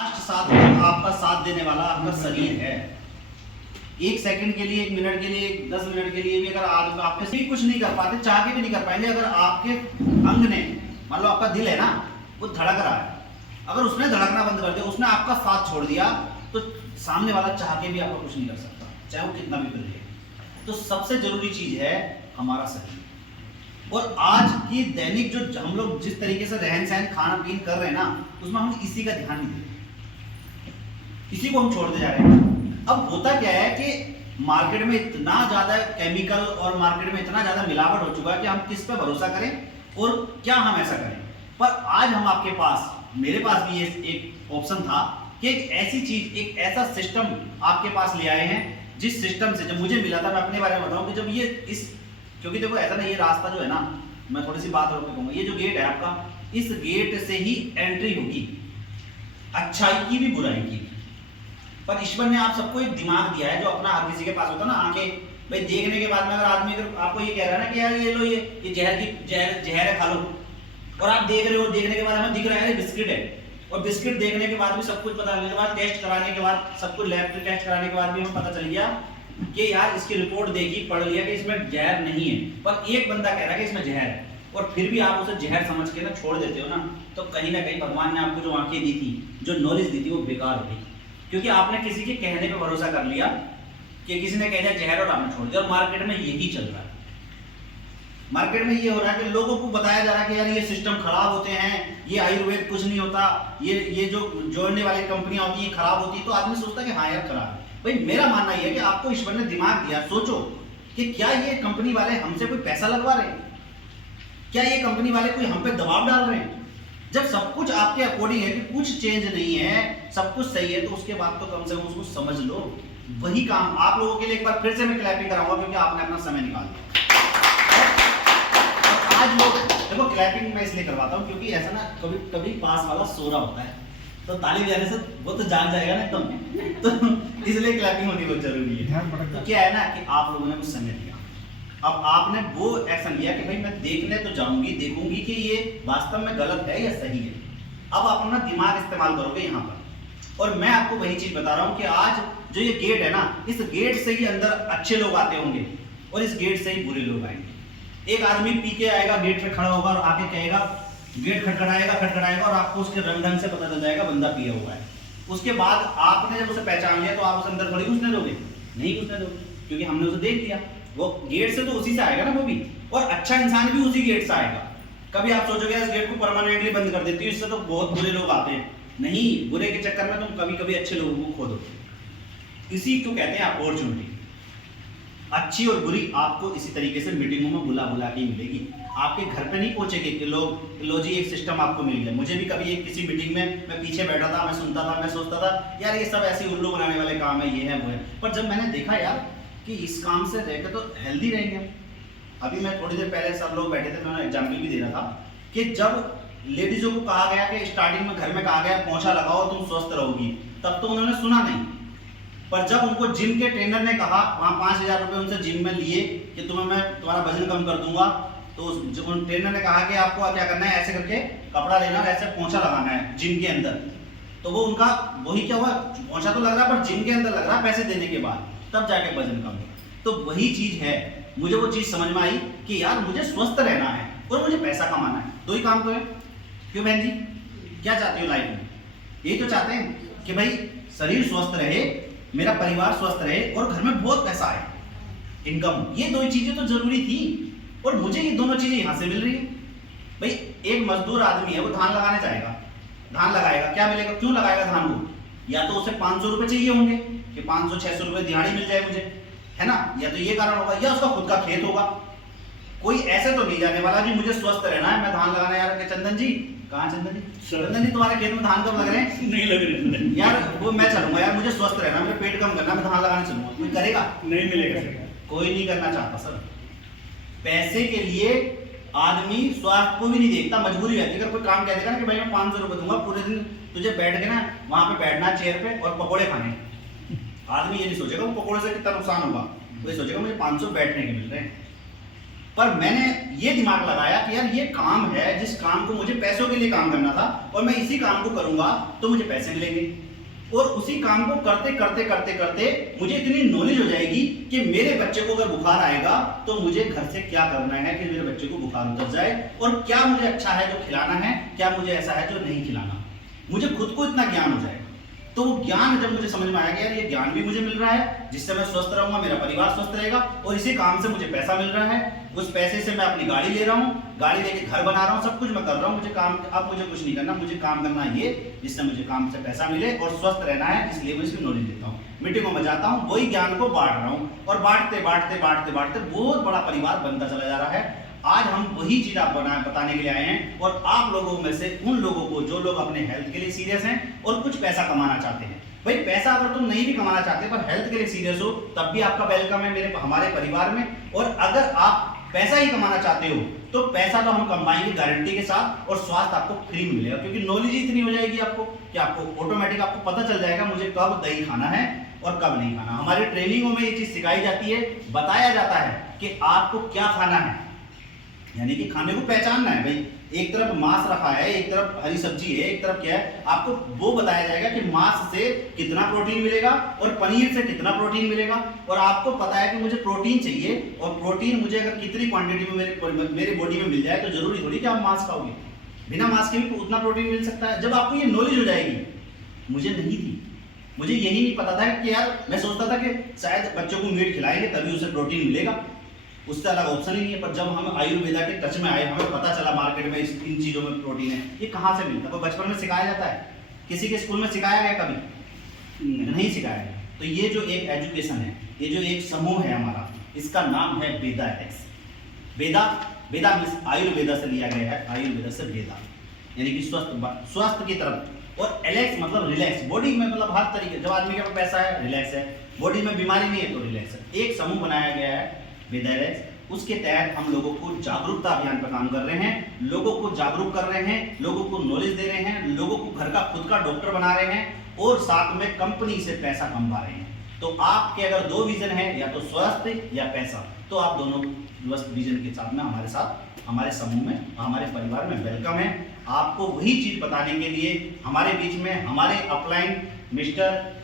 Last साथ आपका साथ देने वाला आपका शरीर है। एक सेकंड के लिए, एक मिनट के लिए, 10 मिनट के लिए भी अगर आदमी आपके से कुछ नहीं कर पाते, चाह के भी नहीं कर पाएंगे। अगर आपके अंग ने, मान लो आपका दिल है ना, वो धड़क रहा है, अगर उसने धड़कना बंद कर दिया, उसने आपका साथ छोड़ दिया, तो सामने वाला चाह के भी आपका कुछ नहीं कर सकता, चाहे वो कितना भी कर ले। तो सबसे जरूरी चीज है हमारा शरीर। और आज की दैनिक जो हम लोग जिस तरीके से रहन सहन खाना पीन कर रहे हैं ना, उसमें हम इसी का ध्यान नहीं देते, इसी को हम छोड़ते जा रहे हैं। अब होता क्या है कि मार्केट में इतना ज्यादा केमिकल और मार्केट में इतना ज्यादा मिलावट हो चुका है कि हम किस पे भरोसा करें और क्या हम ऐसा करें। पर आज हम आपके पास, मेरे पास भी ये एक ऑप्शन था कि एक ऐसी चीज, एक ऐसा सिस्टम आपके पास ले आए हैं, जिस सिस्टम से जब मुझे मिला था, मैं अपने बारे में बताऊं कि जब ये इस, क्योंकि देखो ऐसा ना, ये रास्ता जो है ना, मैं थोड़ी सी बात रोक के कहूंगा, ये जो गेट है आपका, इस गेट से ही एंट्री होगी अच्छाई की भी बुराई की भी। पर ईश्वर ने आप सबको एक दिमाग दिया है, जो अपना हर किसी के पास होता है ना, आंखें, भाई देखने के बाद में अगर आदमी अगर आपको ये कह रहा है ना कि यार ये लो, ये जहर है, खा लो, और आप देख रहे हो, देखने के बाद हमें दिख रहा है बिस्किट है, और बिस्किट देखने के बाद भी सब कुछ पता लगने के बाद, टेस्ट कराने के बाद, सब कुछ लैब टेस्ट कराने के बाद भी हमें पता चल गया कि यार इसकी रिपोर्ट देखी, पढ़ लिया कि इसमें जहर नहीं है, पर एक बंदा कह रहा है कि इसमें जहर है, और फिर भी आप उसे जहर समझ के ना छोड़ देते हो ना, तो कहीं ना कहीं भगवान ने आपको जो आंखें दी थी, जो नॉलेज दी थी, वो बेकार हो गई। क्योंकि आपने किसी के कहने पे भरोसा कर लिया कि किसी ने कह दिया जहर, और आपने छोड़ दिया। और मार्केट में यही चल रहा है, मार्केट में ये हो रहा है कि लोगों को बताया जा रहा है कि यार ये सिस्टम खराब होते हैं, ये आयुर्वेद कुछ नहीं होता, ये जो जोड़ने वाली कंपनियां होती हैं खराब होती है। तो आदमी सोचता है कि हाँ यार खराब है। भाई मेरा मानना ये है कि आपको ईश्वर ने दिमाग दिया, सोचो कि क्या ये कंपनी वाले हमसे कोई पैसा लगवा रहे हैं, क्या ये कंपनी वाले कोई हम पे दबाव डाल रहे हैं। जब सब कुछ आपके अकॉर्डिंग है कि कुछ चेंज नहीं है, सब कुछ सही है, तो उसके बाद तो कम से कम उसको समझ लो। वही काम आप लोगों के लिए एक बार फिर से मैं क्लैपिंग कराऊंगा, क्योंकि आपने अपना समय निकाल दिया। आज लोग देखो, क्लैपिंग मैं इसलिए करवाता हूँ क्योंकि ऐसा ना कभी कभी पास वाला सो रहा होता है, तो ताली बजाने से वो तो जाग जाएगा ना एकदम, तो इसलिए क्लैपिंग होनी बहुत जरूरी है। तो क्या है ना कि आप लोगों ने कुछ समय दिया, अब आपने वो एक्शन लिया कि भाई मैं देखने तो जाऊंगी, देखूंगी कि ये वास्तव में गलत है या सही है। अब आप अपना दिमाग इस्तेमाल करोगे यहाँ पर, और मैं आपको वही चीज बता रहा हूँ कि आज जो ये गेट है ना, इस गेट से ही अंदर अच्छे लोग आते होंगे, और इस गेट से ही बुरे लोग आएंगे। एक आदमी पी के आएगा, गेट पे खड़ा होगा और आके कहेगा, गेट खटखटाएगा, और आपको उसके रंग ढंग से पता चल जाएगा बंदा पिया हुआ है। उसके बाद आपने जब उसे पहचान लिया, तो आप उसे अंदर थोड़ी घुसने दोगे, नहीं घुसने दोगे, क्योंकि हमने उसे देख लिया। वो गेट से तो उसी से आएगा ना वो भी, और अच्छा इंसान भी उसी गेट से आएगा। कभी आप सोचोगे इस गेट को परमानेंटली बंद कर देती हूँ, इससे तो बहुत बुरे लोग आते हैं। नहीं, बुरे के चक्कर में तुम कभी कभी अच्छे लोगों को खो दो। इसी को कहते हैं अपॉर्चुनिटी। अच्छी और बुरी आपको इसी तरीके से मीटिंगों में बुला बुला के मिलेगी। आपके घर पे नहीं पहुंचेगी कि लो जी एक सिस्टम आपको मिल गया। मुझे भी कभी एक किसी मीटिंग में मैं पीछे बैठा था, मैं सुनता था, मैं सोचता था यार ये सब ऐसे उल्लू बनाने वाले काम है, ये है वो है। पर जब मैंने देखा यार कि इस काम से रहकर तो हेल्दी रहेंगे। अभी मैं थोड़ी देर पहले सब लोग बैठे थे, मैं एग्जाम्पल भी दे रहा था कि जब लेडीजों को कहा गया कि स्टार्टिंग में घर में कहा गया पोंछा लगाओ तुम स्वस्थ रहोगी, तब तो उन्होंने सुना नहीं। पर जब उनको जिम के ट्रेनर ने कहा, वहाँ 5,000 रुपये उनसे जिम में लिए कि तुम्हें मैं तुम्हारा वजन कम कर दूंगा, तो उन ट्रेनर ने कहा कि आपको क्या करना है, ऐसे करके कपड़ा लेना और ऐसे पोंछा लगाना है जिम के अंदर। तो वो उनका वही क्या हुआ, पोंछा तो लग रहा पर जिम के अंदर लग रहा पैसे देने के बाद, तब जाके वजन कम हुआ। तो वही चीज है, मुझे वो चीज समझ में आई कि यार मुझे स्वस्थ रहना है और मुझे पैसा कमाना है, दो ही काम तो है। क्यों बहन जी, क्या चाहती हो लाइफ में? यही तो चाहते हैं कि भाई शरीर स्वस्थ रहे, मेरा परिवार स्वस्थ रहे और घर में बहुत पैसा आए, इनकम। ये दो चीजें तो जरूरी थी, और मुझे ये दोनों चीजें यहाँ से मिल रही है। भाई एक मजदूर आदमी है, वो धान लगाने जाएगा, धान लगाएगा, क्या मिलेगा, क्यों लगाएगा धान को? या तो उसे 500 रुपए चाहिए होंगे कि 500-600 रुपए दिहाड़ी मिल जाए मुझे, है ना, या तो ये कारण होगा, या उसका खुद का खेत होगा। कोई ऐसे तो नहीं जाने वाला जी मुझे स्वस्थ रहना है, मैं धान लगाने यार। चंदन जी, कहाँ चंदन जी? चंदन जी तुम्हारे खेत में धान कब लग रहे हैं? नहीं लग रहे यार, वो मैं चलूंगा यार, मुझे स्वस्थ रहना, मुझे पेट कम करना, मैं धान लगाने चलूंगा। कोई करेगा? नहीं मिलेगा, कोई नहीं करना चाहता सर। पैसे के लिए आदमी स्वास्थ्य को भी नहीं देखता, मजबूरी रहती है। अगर कोई काम कह देगा ना कि भाई मैं 500 रुपए दूंगा, पूरे दिन तुझे बैठ के ना वहां पे बैठना चेयर पे और पकौड़े खाने, आदमी ये नहीं सोचेगा वो पकौड़े से कितना नुकसान होगा, वो ये सोचेगा मुझे 500 बैठने के मिल रहे हैं। पर मैंने ये दिमाग लगाया कि यार ये काम है जिस काम को मुझे पैसों के लिए काम करना था, और मैं इसी काम को करूंगा तो मुझे पैसे मिलेंगे, और उसी काम को करते करते करते करते मुझे इतनी नॉलेज हो जाएगी कि मेरे बच्चे को अगर बुखार आएगा तो मुझे घर से क्या करना है कि मेरे बच्चे को बुखार उतर जाए, और क्या मुझे अच्छा है जो खिलाना है, क्या मुझे ऐसा है जो नहीं खिलाना। मुझे खुद को इतना ज्ञान हो जाएगा। तो वो ज्ञान जब मुझे समझ में आया कि यार ये ज्ञान भी मुझे मिल रहा है जिससे मैं स्वस्थ रहूंगा, मेरा परिवार स्वस्थ रहेगा, और इसी काम से मुझे पैसा मिल रहा है, उस पैसे से मैं अपनी गाड़ी ले रहा हूँ, गाड़ी लेके घर बना रहा हूँ, सब कुछ मैं कर रहा हूँ। मुझे काम, अब मुझे कुछ नहीं करना, मुझे काम करना ये जिससे मुझे काम से पैसा मिले और स्वस्थ रहना है, इसलिए मैं इसकी नॉलेज देता हूँ, मीटिंग में बजाता हूँ, वही ज्ञान को बांट रहा हूँ, और बांटते बांटते बांटते बांटते बहुत बड़ा परिवार बनता चला जा रहा है। आज हम वही चीज आप बताने के लिए आए हैं, और आप लोगों में से उन लोगों को जो लोग अपने हेल्थ के लिए सीरियस हैं और कुछ पैसा कमाना चाहते हैं। भाई पैसा अगर तुम नहीं भी कमाना चाहते पर हेल्थ के लिए सीरियस हो तब भी आपका वेलकम है मेरे हमारे परिवार में। और अगर आप पैसा ही कमाना चाहते हो तो पैसा तो हम कमाएंगे गारंटी के साथ, और स्वास्थ्य आपको फ्री में मिलेगा, क्योंकि नॉलेज इतनी हो जाएगी आपको कि आपको ऑटोमेटिक आपको पता चल जाएगा मुझे कब दही खाना है और कब नहीं खाना। हमारी ट्रेनिंगों में ये चीज सिखाई जाती है, बताया जाता है कि आपको क्या खाना है, यानी कि खाने को पहचानना है। भाई एक तरफ मांस रखा है, एक तरफ हरी सब्जी है, एक तरफ क्या है, आपको वो बताया जाएगा कि मांस से कितना प्रोटीन मिलेगा और पनीर से कितना प्रोटीन मिलेगा, और आपको पता है कि मुझे प्रोटीन चाहिए, और प्रोटीन मुझे अगर कितनी क्वांटिटी में मेरे बॉडी में मिल जाए तो जरूरी थोड़ी कि आप मांस खाओगे, बिना मांस के भी उतना प्रोटीन मिल सकता है। जब आपको ये नॉलेज हो जाएगी, मुझे नहीं थी, मुझे यही नहीं पता था कि यार मैं सोचता था कि शायद बच्चों को मीट खिलाएंगे तभी उसे प्रोटीन मिलेगा, उससे अलग ऑप्शन ही नहीं है। पर जब हम आयुर्वेदा के टच में आए, हमें पता चला मार्केट में इन चीजों में प्रोटीन है, ये कहाँ से मिलता है। वो बचपन में सिखाया जाता है, किसी के स्कूल में सिखाया गया कभी नहीं सिखाया गया। तो ये जो एक एजुकेशन है, ये जो एक समूह है हमारा, इसका नाम है वेदा एलेक्स। वेदा, वेदा आयुर्वेदा से लिया गया है, आयुर्वेदा से वेदा यानी कि स्वस्थ की तरफ, और एलेक्स मतलब रिलैक्स, बॉडी में मतलब हर तरीके, जब आदमी के पास पैसा है रिलैक्स है, बॉडी में बीमारी नहीं है तो रिलैक्स है। एक समूह बनाया गया है वेदा एलेक्स, उसके तहत हम लोगों को जागरूकता अभियान पर काम कर रहे हैं, लोगों को जागरूक कर रहे हैं, लोगों को नॉलेज दे रहे हैं, लोगों को घर का खुद का डॉक्टर बना रहे हैं, और साथ में कंपनी से पैसा कमा रहे हैं। तो आपके अगर दो विजन है, या तो स्वास्थ्य या पैसा, तो आप दोनों विजन के साथ में हमारे साथ, हमारे समूह में, हमारे परिवार में वेलकम है। आपको वही चीज बताने के लिए हमारे बीच में हमारे अपलाइन मिस्टर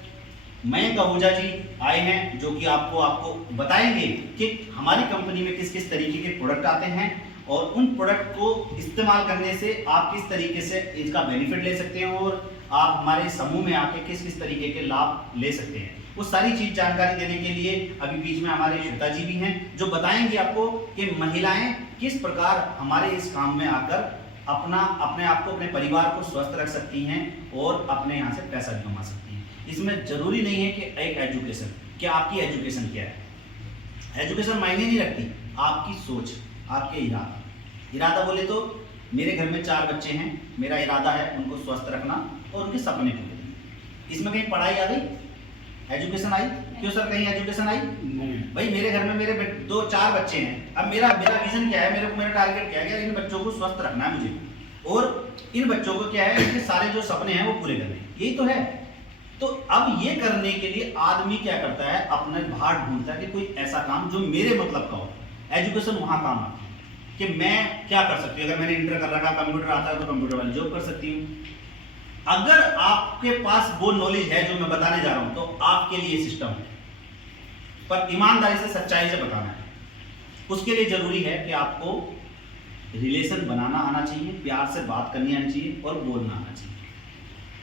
मयंक आहूजा जी आए हैं, जो कि आपको बताएंगे कि हमारी कंपनी में किस किस तरीके के प्रोडक्ट आते हैं, और उन प्रोडक्ट को इस्तेमाल करने से आप किस तरीके से इसका बेनिफिट ले सकते हैं, और आप हमारे समूह में आके किस किस तरीके के लाभ ले सकते हैं। वो सारी चीज जानकारी देने के लिए अभी बीच में हमारे श्वेता जी भी हैं, जो बताएंगे आपको कि महिलाएं किस प्रकार हमारे इस काम में आकर अपने आप को, अपने परिवार को स्वस्थ रख सकती हैं और अपने यहाँ से पैसा भी कमा सकती हैं। इसमें जरूरी नहीं है कि एक एजुकेशन, क्या आपकी एजुकेशन क्या है, एजुकेशन मायने नहीं रखती, आपकी सोच, आपके इरादा बोले तो मेरे घर में 4 बच्चे हैं, मेरा इरादा है उनको स्वस्थ रखना और उनके सपने पूरे करना। इसमें कहीं पढ़ाई आ गई, एजुकेशन आई? क्यों सर कहीं एजुकेशन आई? नहीं। भाई मेरे घर में मेरे 2-4 बच्चे हैं, अब मेरा विजन क्या है, मेरा टारगेट क्या है कि इन बच्चों को स्वस्थ रखना है मुझे, और इन बच्चों को क्या है, इनके सारे जो सपने हैं वो पूरे करने, यही तो है। तो अब ये करने के लिए आदमी क्या करता है, अपने बाहर ढूंढता है कि कोई ऐसा काम जो मेरे मतलब का हो। एजुकेशन वहां काम आती है कि मैं क्या कर सकती हूँ, अगर मैंने इंटर कर रखा, कंप्यूटर आता है तो कंप्यूटर वाली जॉब कर सकती हूँ। अगर आपके पास वो नॉलेज है जो मैं बताने जा रहा हूं, तो आपके लिए सिस्टम है, पर ईमानदारी से, सच्चाई से बताना है। उसके लिए जरूरी है कि आपको रिलेशन बनाना आना चाहिए, प्यार से बात करनी आनी चाहिए और बोलना आना चाहिए।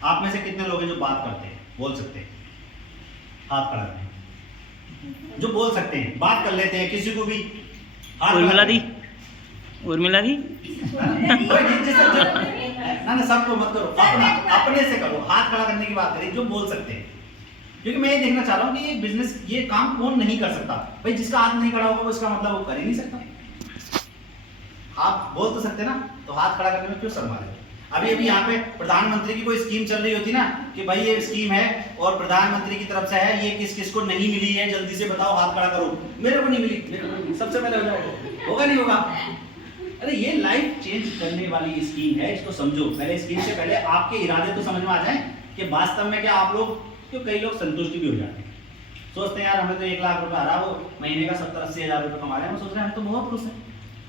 आप में से कितने लोग हैं जो बात करते हैं, बोल सकते हैं? हाथ खड़ा करें जो बोल सकते हैं, बात कर लेते हैं, किसी को भी उर्मिला दी ना सबको मत करो, अपने से करो, हाथ खड़ा करने की बात करें जो बोल सकते हैं। क्योंकि मैं ये देखना चाह रहा हूँ कि ये बिजनेस, ये काम कौन नहीं कर सकता। भाई जिसका हाथ नहीं खड़ा होगा वो इसका मतलब वो कर ही नहीं सकता। आप बोल तो सकते ना, तो हाथ खड़ा करने में क्यों शर्मा रहे? अभी यहाँ पे प्रधानमंत्री की कोई स्कीम चल रही होती ना कि भाई ये स्कीम है और प्रधानमंत्री की तरफ से है, ये किस किस को नहीं मिली है, जल्दी से बताओ, हाथ खड़ा करो। मेरे को नहीं मिली, मेरे को नहीं, सबसे पहले हो जाओ, होगा नहीं होगा? अरे ये लाइफ चेंज करने वाली स्कीम है, इसको समझो। पहले स्कीम से पहले आपके इरादे तो समझ में आ जाए कि वास्तव में क्या आप लोग, क्यों कई लोग संतुष्टि भी हो जाते हैं, सोचते हैं यार हमें तो 1 लाख रुपए आ रहा, वो महीने का 70-80 हज़ार रुपए कमा रहे हैं, हम सोच रहे हैं हम तो बहुत खुश हैं।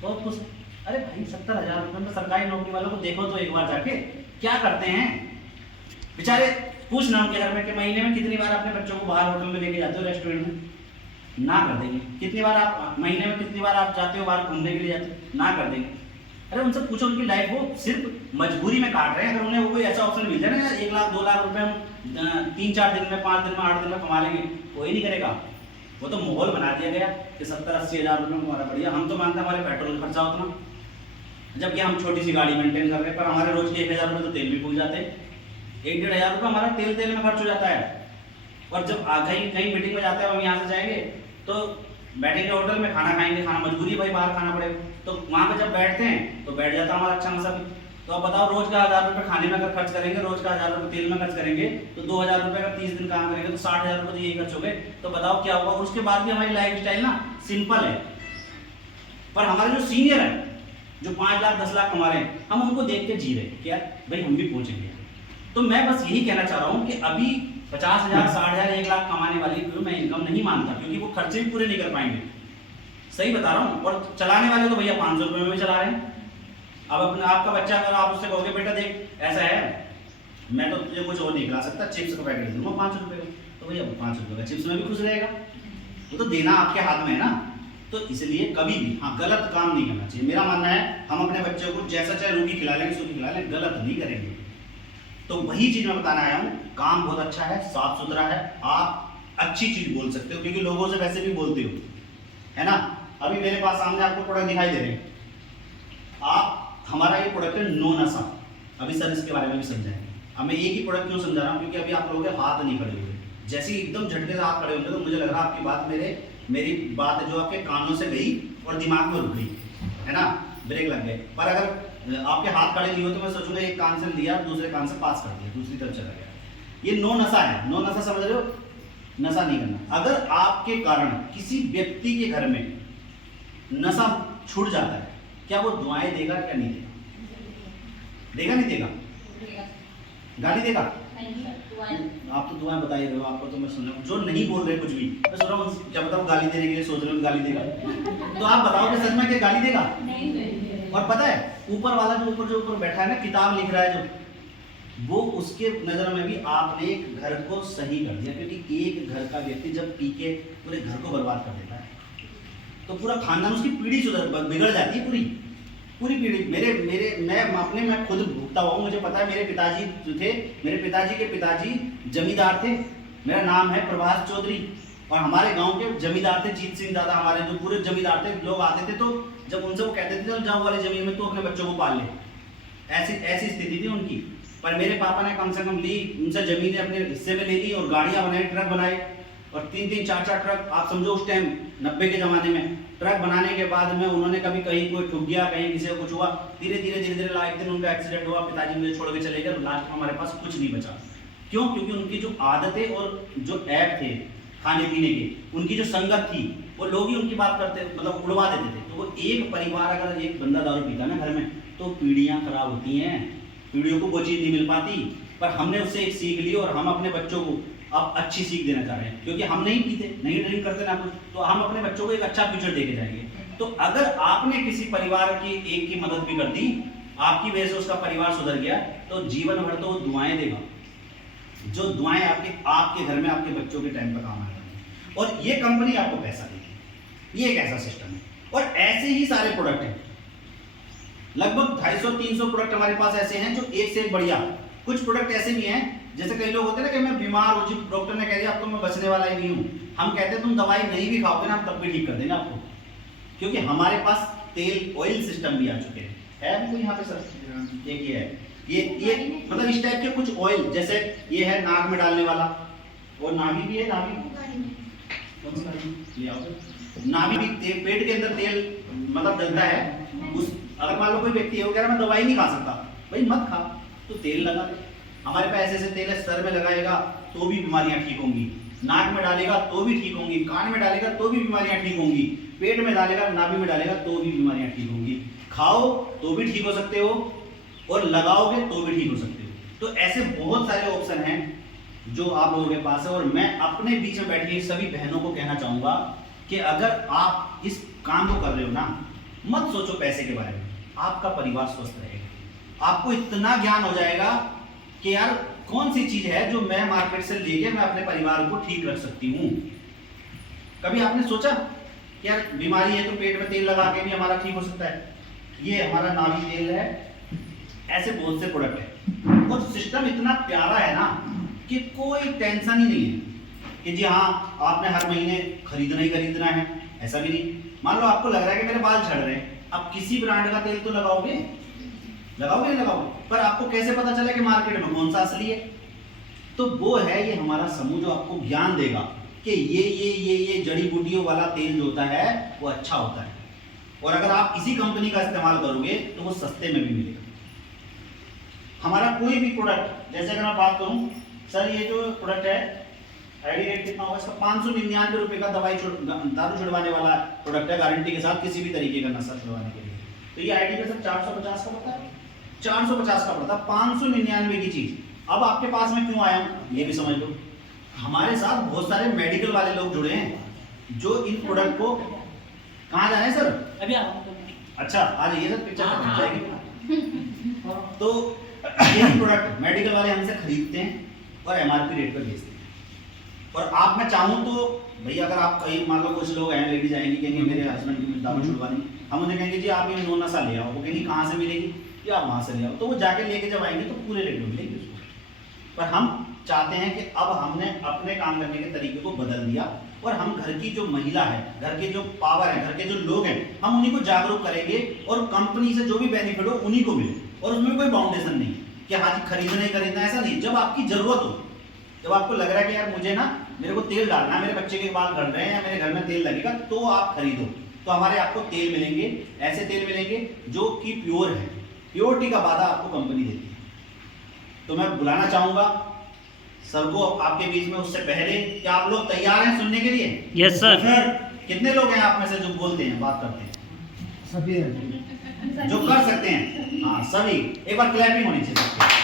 बहुत खुश। अरे भाई 70,000 रुपये में सरकारी नौकरी वालों को देखो तो एक बार जाके क्या करते हैं बेचारे। पूछना उनके घर में कि महीने में कितनी बार अपने बच्चों को बाहर होटल में लेके जाते हो, रेस्टोरेंट में? ना कर देंगे। कितनी बार आप महीने में कितनी बार आप जाते हो बाहर घूमने के लिए जाते हो? ना कर देंगे। अरे उनसे पूछो उनकी लाइफ वो सिर्फ मजबूरी में काट रहे हैं। अगर उन्हें वो कोई ऐसा ऑप्शन मिल जाए ना 1 लाख 2 लाख रुपए हम 3-4 दिन में 5 दिन में 8 दिन में कमा लेंगे, कोई नहीं करेगा। वो तो माहौल बना दिया गया कि 70-80 हज़ार रुपये में हमारा बढ़िया। हम तो मानते हैं हमारे पेट्रोल खर्चा उतना, जबकि हम छोटी सी गाड़ी मेंटेन कर रहे हैं, पर हमारे रोज के 1,000 रुपये तो तेल भी फूक जाते हैं। 1-1.5 हज़ार रुपये हमारा तेल में खर्च हो जाता है। और जब कहीं मीटिंग में जाते हैं हम यहाँ से जाएंगे तो बैठेंगे होटल में, खाना खाएंगे, खाना मजबूरी भाई बाहर खाना पड़ेगा, तो वहाँ पे जब बैठते हैं तो बैठ जाता हमारा अच्छा खासा भी। तो अब बताओ रोज का 1,000 रुपये खाने में अगर खर्च करेंगे, रोज का 1,000 रुपये तेल में खर्च करेंगे, तो 2,000 रुपये अगर 30 दिन काम करेंगे तो 60,000 रुपये तो यही खर्च हो गए। तो बताओ क्या होगा। उसके बाद भी हमारी लाइफ स्टाइल ना सिंपल है, पर हमारे जो सीनियर है जो 5 लाख 10 लाख कमा रहे हैं, हम उनको देख के जी रहे हैं क्या भाई हम भी पहुंचेंगे। तो मैं बस यही कहना चाह रहा हूँ कि अभी 50,000 60,000 1 लाख कमाने वाली मैं इनकम नहीं मानता, क्योंकि वो खर्चे भी पूरे नहीं कर पाएंगे। सही बता रहा हूँ। और चलाने वाले तो भैया 500 रुपये में भी चला रहे हैं। अब अपने आपका बच्चा अगर आप उससे कहोगे बेटा देख ऐसा है, मैं तो तुझे कुछ और नहीं खिला सकता, चिप्स का पैकेट दूंगा 5 रुपये का, तो भैया 5 रुपये का चिप्स में भी खुश रहेगा। वो तो देना आपके हाथ में है ना। तो इसलिए कभी भी हाँ गलत काम नहीं करना चाहिए। मेरा मानना है हम अपने बच्चों को जैसा चाहे रूखी खिला लेंगे सूखी खिला लेंगे, गलत नहीं करेंगे। तो वही चीज मैं बताना आया हूँ। काम बहुत अच्छा है, साफ सुथरा है, आप अच्छी चीज बोल सकते हो क्योंकि लोगों से वैसे भी बोलते हो, है ना। अभी मेरे पास सामने आपको प्रोडक्ट दिखाई दे रहे हैं, आप हमारा ये प्रोडक्ट है नो नशा। अभी सर इसके बारे में भी समझाएंगे। अब मैं एक ही प्रोडक्ट क्यों समझा रहा हूँ, क्योंकि अभी आप लोगों के हाथ नहीं खड़े हुए। जैसे ही एकदम झटके से हाथ खड़े होंगे तो मुझे लग रहा है आपकी बात मेरी बात जो आपके कानों से गई और दिमाग में रुक गई, है ना, ब्रेक लग गए। पर अगर आपके हाथ खड़े नहीं हो तो मैं सोचूंगा एक कान से लिया दूसरे कान से पास कर दिया, दूसरी तरफ चला गया। ये नो नशा है। नो नशा समझ रहे हो? नशा नहीं करना। अगर आपके कारण किसी व्यक्ति के घर में नशा छूट जाता है, क्या वो दुआएं देगा क्या नहीं देगा? देगा नहीं देगा? गाली देगा? आप तो दुआएं बता ही रहे हो, आपको तो मैं सुन रहा हूँ। जो नहीं बोल रहे कुछ भी, मैं सुन रहा हूँ क्या बताऊँ गाली देने के लिए सोच रहे हो गाली देगा। तो आप बताओ कि सच में क्या गाली देगा? और पता है ऊपर वाला जो ऊपर बैठा है ना, किताब लिख रहा है जो, वो उसके नजर में भी आपने एक घर को सही कर दिया। क्योंकि एक घर का व्यक्ति जब पी के पूरे घर को बर्बाद कर देता है तो पूरा खानदान, उसकी पीढ़ी बिगड़ जाती है, पूरी पीढ़ी। मैं खुद भुगता हुआ हूँ। मुझे पता है मेरे पिताजी जो थे, मेरे पिताजी के पिताजी जमींदार थे। मेरा नाम है प्रभास चौधरी और हमारे गांव के जमींदार थे जीत सिंह दादा, हमारे जो पूरे जमींदार थे। लोग आते थे तो जब उनसे वो कहते थे चल जाओ वाले जमीन में तो अपने बच्चों को पाल ले, ऐसी स्थिति थी उनकी। पर मेरे पापा ने कम से कम ली, उनसे जमीनें अपने हिस्से में ले ली और गाड़ियां बनाई, ट्रक बनाए, और 3-3 4-4 ट्रक। आप समझो उस टाइम 90 के ज़माने में ट्रक बनाने के बाद में उन्होंने कभी कहीं कोई ठुक गया, कहीं किसी को कुछ हुआ, धीरे धीरे एक दिन उनका एक्सीडेंट हुआ, पिताजी मुझे छोड़ के चले गए। लास्ट में हमारे पास कुछ नहीं बचा। क्यों? क्योंकि उनकी जो आदतें और जो ऐप थे खाने पीने के, उनकी जो संगत थी, वो लोग ही उनकी बात करते मतलब उड़वा देते थे। तो वो एक परिवार अगर एक बंदा दारू पीता ना घर में तो पीढ़ियाँ खराब होती हैं, पीढ़ियों को वो चीज़ नहीं मिल पाती। पर हमने उससे एक सीख ली और हम अपने बच्चों को अब अच्छी सीख देना चाह रहे हैं, क्योंकि हम नहीं पीते, नहीं ड्रिंक करते ना कुछ, तो हम अपने बच्चों को एक अच्छा फ्यूचर देके जाएंगे। तो अगर आपने किसी परिवार की एक की मदद भी कर दी, आपकी वजह से उसका परिवार सुधर गया, तो जीवन भर तो वो दुआएं देगा। जो दुआएं आपके घर में आपके बच्चों के टाइम पर काम आएगी, और ये कंपनी आपको पैसा देगी। ये एक ऐसा सिस्टम है। और ऐसे ही सारे प्रोडक्ट हैं, लगभग 250-300 प्रोडक्ट हमारे पास ऐसे हैं जो एक से एक बढ़िया। कुछ प्रोडक्ट ऐसे भी हैं जैसे कई लोग होते हैं ना कि मैं बीमार हूँ जी, डॉक्टर ने कह दिया अब तो मैं बचने वाला ही नहीं हूँ। हम कहते हैं तुम दवाई नहीं भी खाओगे ना, हम तब भी ठीक कर देंगे आपको, क्योंकि हमारे पास तेल ऑयल सिस्टम भी आ चुके हैं। है भी कोई यहाँ पे सर? एक ये है, ये मतलब इस टाइप के कुछ ऑयल, जैसे ये है नाक में डालने वाला, और नाभि भी है, नाभि भी पेट के अंदर तेल मतलब डलता है। उस अगर मान लो कोई व्यक्ति है वो कह रहा है मैं दवाई नहीं खा सकता, भाई मत खा, तो तेल लगा दे। हमारे पास ऐसे तेल है, सर में लगाएगा तो भी बीमारियां ठीक होंगी, नाक में डालेगा तो भी ठीक होंगी, कान में डालेगा तो भी बीमारियां ठीक होंगी, पेट में डालेगा, नाभि में डालेगा तो भी बीमारियां ठीक होंगी। खाओ तो भी ठीक हो सकते हो और लगाओगे तो भी ठीक हो सकते हो। तो ऐसे बहुत सारे ऑप्शन हैं जो आप लोगों के पास है। और मैं अपने बीच में बैठी सभी बहनों को कहना चाहूंगा कि अगर आप इस काम को कर रहे हो ना, मत सोचो पैसे के बारे में, आपका परिवार स्वस्थ रहेगा। आपको इतना ज्ञान हो जाएगा कि यार कौन सी चीज है जो मैं मार्केट से लेके मैं अपने परिवार को ठीक रख सकती हूँ। कभी आपने सोचा कि यार बीमारी है तो पेट में तेल लगा के भी हमारा ठीक हो सकता है? ये हमारा नाभि तेल है, ऐसे बहुत से प्रोडक्ट है और सिस्टम इतना प्यारा है ना कि कोई टेंशन ही नहीं है कि जी हाँ आपने हर महीने खरीदना ही खरीदना है, ऐसा भी नहीं। मान लो आपको लग रहा है कि मेरे बाल झड़ रहे हैं, अब किसी ब्रांड का तेल तो लगाओगे नहीं लगाओगे, पर आपको कैसे पता चला कि मार्केट में कौन सा असली है? तो वो है ये हमारा समूह जो आपको ज्ञान देगा कि ये जड़ी बूटियों वाला तेल जो होता है वो अच्छा होता है, और अगर आप इसी कंपनी का इस्तेमाल करोगे तो वो सस्ते में भी मिलेगा। हमारा कोई भी प्रोडक्ट, जैसे अगर मैं बात करूं सर, ये जो प्रोडक्ट है आईडी रेट कितना होगा इसका? 599 रुपए का दवाई दारू छुड़वाने वाला प्रोडक्ट है, गारंटी के साथ किसी भी तरीके का नशा छुड़वाने के लिए। तो ये आईडी का सर 450 का पड़ता है, 450 का पड़ता है, 599 की चीज अब आपके पास में क्यों आया हूं ये भी समझ लो। हमारे साथ बहुत सारे मेडिकल वाले लोग जुड़े हैं जो इन प्रोडक्ट को, कहाँ जाना है सर? अभी अच्छा आ जाइए सर, पिक्चर बन जाएगी। तो ये प्रोडक्ट मेडिकल वाले हमसे खरीदते हैं और एमआरपी रेट पर बेचते हैं। और आप मैं चाहूँ तो भैया अगर आप कहीं मान लो कुछ लोग हैं लेडीज आएंगी कहेंगे मेरे हस्बैंड की दारू छुड़वानी, हम उन्हें कहेंगे जी आप ये नो नशा ले आओ, वो कहेंगे कहाँ से मिलेगी? या वहाँ से ले आओ, तो वो जाके लेके जब आएंगे तो पूरे रेट में मिलेगी उसको। पर हम चाहते हैं कि अब हमने अपने काम करने के तरीके को बदल दिया और हम घर की जो महिला है, घर के जो पावर है, घर के जो लोग हैं, हम उन्हीं को जागरूक करेंगे और कंपनी से जो भी बेनिफिट हो उन्हीं को मिले। और उसमें कोई बाउंडेशन नहीं कि हाँ जी खरीदना ही खरीदना, ऐसा नहीं। जब आपकी जरूरत हो, जब आपको लग रहा है कि यार मुझे ना मेरे को तेल डालना है, मेरे बच्चे के बाल झड़ रहे हैं या मेरे घर में तेल लगेगा, तो आप खरीदो। तो हमारे आपको तेल मिलेंगे, ऐसे तेल मिलेंगे जो कि प्योर है, प्योरिटी का वादा आपको कंपनी देती है। तो मैं बुलाना चाहूंगा सर को आपके बीच में, उससे पहले कि आप लोग तैयार हैं सुनने के लिए? Yes sir. कितने लोग हैं आप में से जो बोलते हैं, बात करते हैं? सभी जो कर सकते हैं, हाँ सभी। एक बार क्लैपिंग होनी चाहिए।